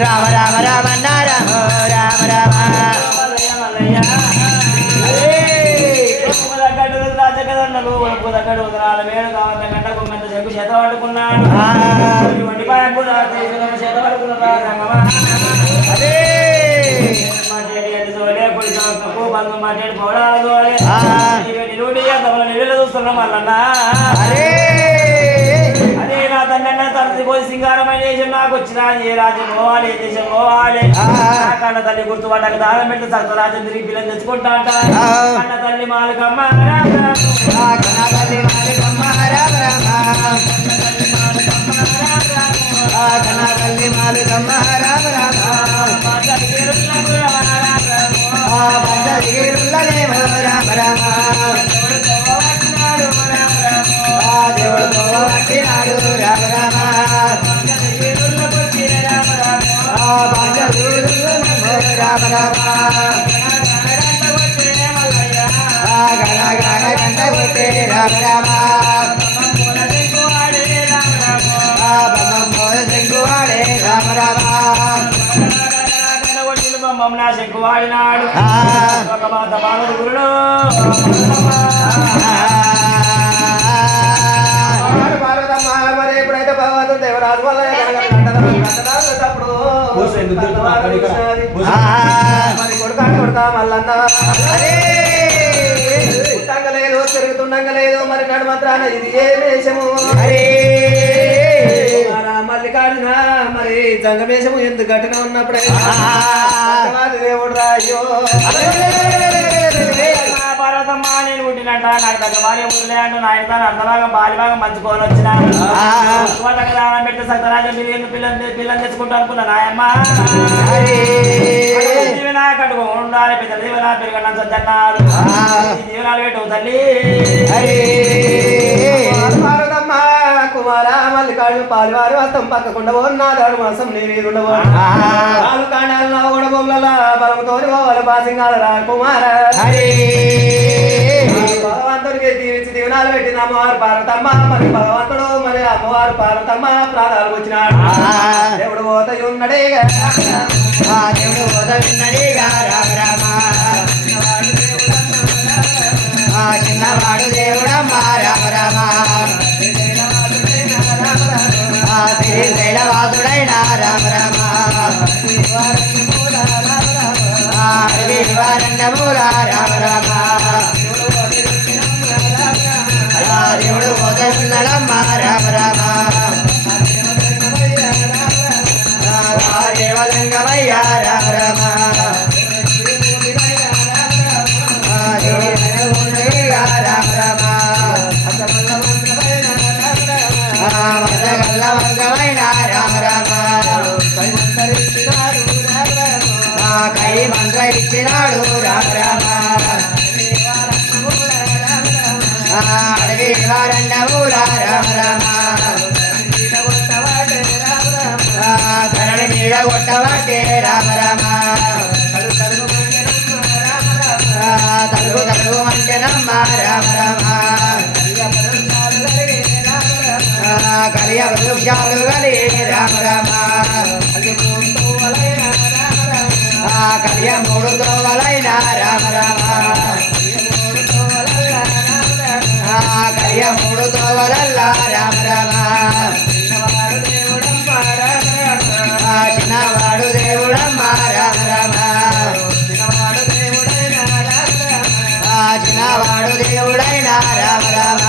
రామ రామ రామన్న రామ రామ రామ రాజకదన్నలు దగ్గర ఉదరాల వేడు కావాలి గంట కొంత చెక్కు చేత పట్టుకున్నాడు వండిపాయం కూడా చేత పట్టుకున్నాడు అదే బంధు మాట్లాడి పోవడాలు నీళ్ళు చూస్తున్నాం మళ్ళన్నా అదే నా తండ్రి తల్లి పోయి సింగారమైన దేశం నాకు వచ్చిన ఏ రాజ్యం పోవాలి ఏ దేశం పోవాలి కన్న తల్లి గుర్తుపడ్డాక దారం పెట్టి సత్త రాజ్యం తిరిగి పిల్లలు తెచ్చుకుంటా అంట కన్న తల్లి మాలికమ్మ కన్న తల్లి మాలికమ్మ రామ రామ కన్న తల్లి మాలికమ్మ రామ రామ రామ రామ దేవుడు పట్టినాడు రామ రామ రామ రామ గణ గణ గంట కొట్టే రామ రామ శంకువాడే రామ రామ బొమ్మన శంకువాడినాడు ఒక మాత బాలుడు మరి ఎప్పుడైతే భగవంతుడు దేవరాజు వల్ల మరి కొడతా మల్లన్న పుట్టంగలేదు తిరుగుతుండలేదు మరి నడుమంత్రాన ఇది ఏ వేషము మల్లికార్జున మరి జంగమేషము ఎందుకు గట్టిగా ఉన్నప్పుడే దేవుడు రాయో పార్వతమ్మ నేను పుట్టినట్ట నాకు తగ్గ భార్య పుట్టిలే అంటూ నాయన తాను అర్ధభాగం బాలిభాగం మంచుకోని వచ్చినాను దానం పెట్టి సత్యరాజు పిల్లని తెచ్చుకుంటా అనుకున్నా నాయమ్మ దీవెనా కట్టుకో ఉండాలి పెద్ద దీవెనా పెరగడం సత్యన్నారు దీవెనాలు పెట్టు తల్లి పార్వతమ్మ కుమార మల్లికాడు పాలివారు అర్థం పక్కకుండా ఉన్నాడు మాసం నీరుండవు నాలుగు కాండాలు కూడా బొమ్మల బలంతో వాళ్ళ పాసింగాల రా కుమార భగవంతుడికి దీవించి దీవెనాలు పెట్టిన అమ్మవారు పార్వతమ్మ మరి భగవంతుడు మరి అమ్మవారు పార్వతమ్మ ప్రాణాలు వచ్చినాడు దేవుడు పోత ఉన్నడే దేవుడు పోత ఉన్నడేగా రామ రామ చిన్నవాడు దేవుడమ్మ రామ రామ శైలవాసుడైన రామ రామ నివారణమూల రామ రామ దేవుడు పోతున్నాడమ్మ రామ రామ దేవలింగమయ్య రామ రామ రామ రామ వర్గమైన రామ రామ కై మంత్ర ఇచ్చినాడు రామ రామ అడవి వారండమూల రామ రామ కరణి మీద కొట్టవాటే రామ రామ తలుగు తలుగు మంటనమ్మ రామ రామ కలియ వృక్షాలు గలి రామ రామ కలియ మూడు తోవలైన రామ రామ కలియ మూడు తోవలల్లా రామ రామ చిన్నవాడు దేవుడమ్మ రామ రామ చిన్నవాడు దేవుడైన రామ రామ